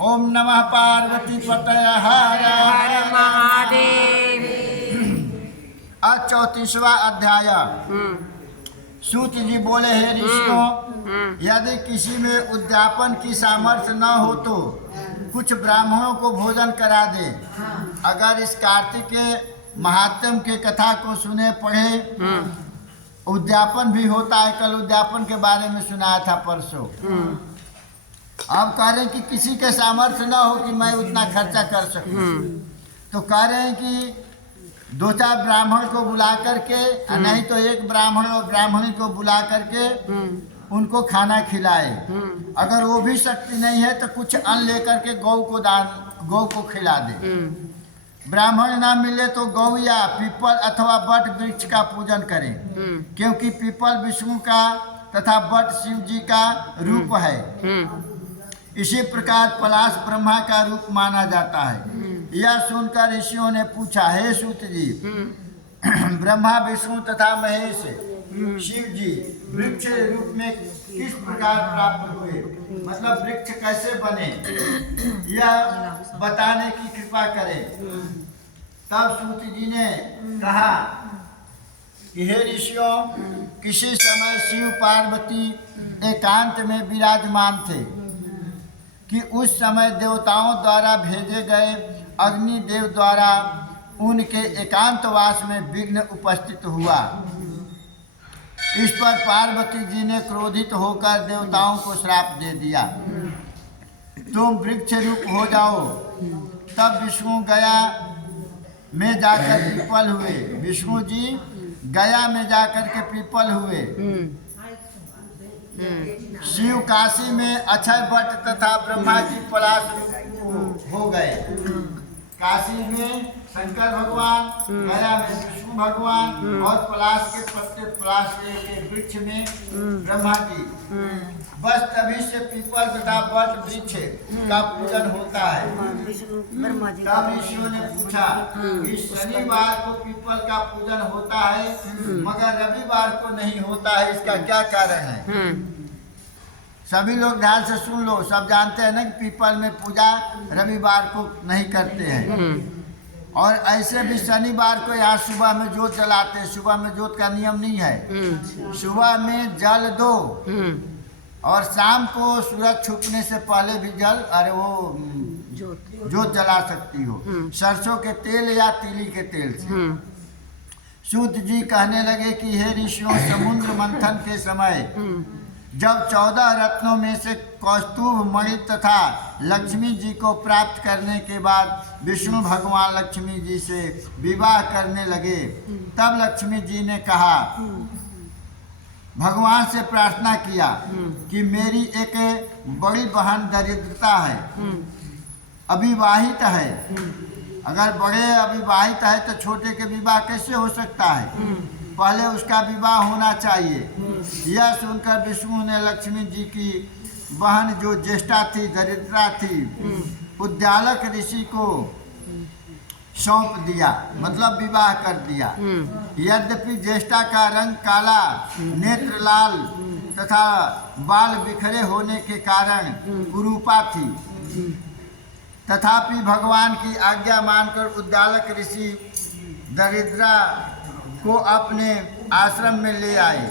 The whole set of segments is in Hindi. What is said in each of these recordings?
ओम नमः पार्वती पतये हर हर महादेव। आज 34वां अध्याय। सूत जी बोले, हे ऋषियों, यदि किसी में उद्यापन की सामर्थ्य न हो तो कुछ ब्राह्मणों को भोजन करा दे। अगर इस कार्तिक के महात्म के कथा को सुने पढ़े, उद्यापन भी होता है। कल उद्यापन के बारे में सुनाया था परसों। अब कह रहे हैं कि किसी के सामर्थ्य न हो कि मैं उतना खर्चा कर सकूं, तो कह रहे हैं कि 2-4 ब्राह्मण को बुला करके, नहीं तो एक ब्राह्मण और ब्राह्मणी को बुला करके उनको खाना खिलाए। अगर वो भी शक्ति नहीं है तो कुछ अन्न लेकर के गौ को खिला दे। ब्राह्मण ना मिले तो गौ या पीपल अथवा बट वृक्ष का पूजन करें, क्योंकि पीपल विष्णु का तथा बट शिव जी का रूप है। इसी प्रकार पलाश ब्रह्मा का रूप माना जाता है। यह सुनकर ऋषियों ने पूछा, हे सूत जी, ब्रह्मा विष्णु तथा महेश शिव जी वृक्ष रूप में किस प्रकार प्राप्त हुए, मतलब वृक्ष कैसे बने, यह बताने की कृपा करें। तब सूत जी ने कहा कि हे ऋषियों, किसी समय शिव पार्वती एकांत में विराजमान थे कि उस समय देवताओं द्वारा भेजे गए अग्निदेव द्वारा उनके एकांतवास में विघ्न उपस्थित हुआ। इस पर पार्वती जी ने क्रोधित होकर देवताओं को श्राप दे दिया, तुम वृक्ष रूप हो जाओ। तब विष्णु गया में जाकर पीपल हुए। विष्णु जी गया में जाकर के पीपल हुए। शिव काशी में अक्षय वट तथा ब्रह्मा जी पलाश हो गए। काशी में शंकर भगवान, गया में विष्णु भगवान और पलाश के पत्ते, पलाश के वृक्ष में ब्रह्मा जी। बस तभी से पीपल तथा वट वृक्ष का पूजन होता है। तब ऋषियों ने पूछा कि शनिवार को पीपल का पूजन होता है मगर रविवार को नहीं होता है, इसका क्या कारण है? सभी लोग ध्यान से सुन लो। सब जानते हैं ना कि पीपल में पूजा रविवार को नहीं करते हैं। और ऐसे भी शनिवार को यहाँ सुबह में जोत जलाते हैं। सुबह में जोत का नियम नहीं है। सुबह में जल दो और शाम को सूरज छुपने से पहले भी जल, अरे वो जोत जला सकती हो, सरसों के तेल या तीली के तेल से। सूत जी कहने लगे कि हे ऋषियों, समुद्र मंथन के समय जब 14 रत्नों में से कौस्तुभ मणि तथा लक्ष्मी जी को प्राप्त करने के बाद विष्णु भगवान लक्ष्मी जी से विवाह करने लगे, तब लक्ष्मी जी ने कहा, भगवान से प्रार्थना किया कि मेरी एक बड़ी बहन दरिद्रता है, अविवाहित है। अगर बड़े अविवाहित है तो छोटे के विवाह कैसे हो सकता है? पहले उसका विवाह होना चाहिए। यह सुनकर विष्णु ने लक्ष्मी जी की बहन जो ज्येष्ठा थी, दरिद्रा थी, उद्यालक ऋषि को सौंप दिया, मतलब विवाह कर दिया। यद्यपि ज्येष्ठा का रंग काला, नेत्र लाल तथा बाल बिखरे होने के कारण कुरूपा थी, तथापि भगवान की आज्ञा मानकर उद्यालक ऋषि दरिद्रा को अपने आश्रम में ले आए।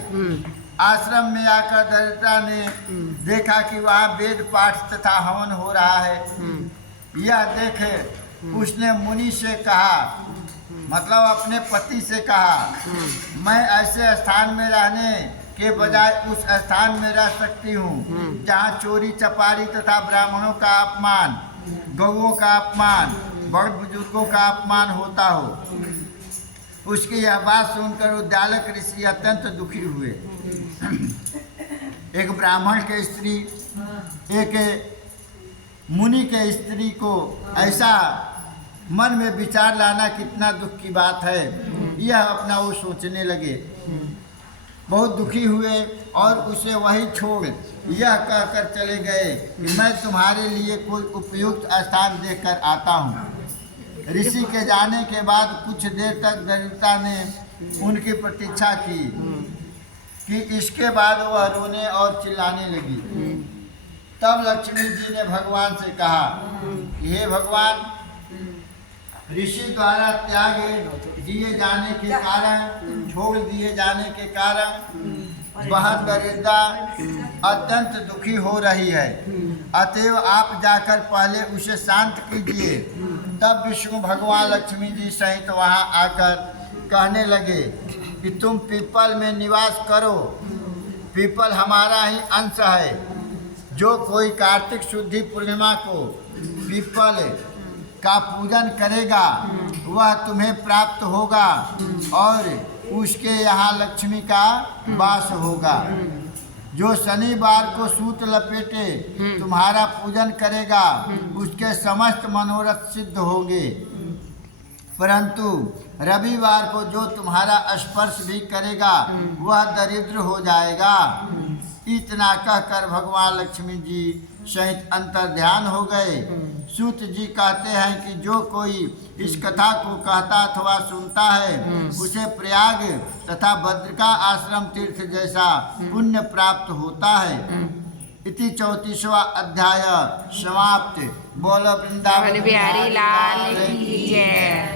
आश्रम में आकर दरिद्रा ने देखा कि वहाँ वेद पाठ तथा हवन हो रहा है। यह देखे उसने मुनि से कहा, मतलब अपने पति से कहा, मैं ऐसे स्थान में रहने के बजाय उस स्थान में रह सकती हूँ जहाँ चोरी चपारी तथा ब्राह्मणों का अपमान, गौओं का अपमान, बड़ बुजुर्गों का अपमान होता हो। उसकी यह बात सुनकर उद्यालक ऋषि अत्यंत दुखी हुए। एक ब्राह्मण के स्त्री एक मुनि के स्त्री को ऐसा मन में विचार लाना कितना दुख की बात है, यह अपना वो सोचने लगे। बहुत दुखी हुए और उसे वही छोड़ यह कहकर चले गए कि मैं तुम्हारे लिए कोई उपयुक्त स्थान देखकर आता हूँ। ऋषि के जाने के बाद कुछ देर तक दरिद्रता ने उनकी प्रतीक्षा की कि इसके बाद वह रोने और चिल्लाने लगी। तब लक्ष्मी जी ने भगवान से कहा, हे भगवान, ऋषि द्वारा त्याग दिए जाने के कारण, छोड़ दिए जाने के कारण वह दरिद्रा अत्यंत दुखी हो रही है। अतएव आप जाकर पहले उसे शांत कीजिए। तब विष्णु भगवान लक्ष्मी जी सहित वहां आकर कहने लगे कि तुम पीपल में निवास करो। पीपल हमारा ही अंश है। जो कोई कार्तिक शुद्धि पूर्णिमा को पीपल का पूजन करेगा वह तुम्हें प्राप्त होगा और उसके यहाँ लक्ष्मी का वास होगा। जो शनिवार को सूत लपेटे तुम्हारा पूजन करेगा उसके समस्त मनोरथ सिद्ध होंगे, परंतु रविवार को जो तुम्हारा स्पर्श भी करेगा वह दरिद्र हो जाएगा। इतना कहकर भगवान लक्ष्मी जी सहित अंतर ध्यान हो गए। सूत जी कहते हैं कि जो कोई इस कथा को कहता अथवा सुनता है उसे प्रयाग तथा बद्रिका आश्रम तीर्थ जैसा पुण्य प्राप्त होता है। इति 34वां अध्याय समाप्त। बोलो वृंदावन बिहारी लाल की जय।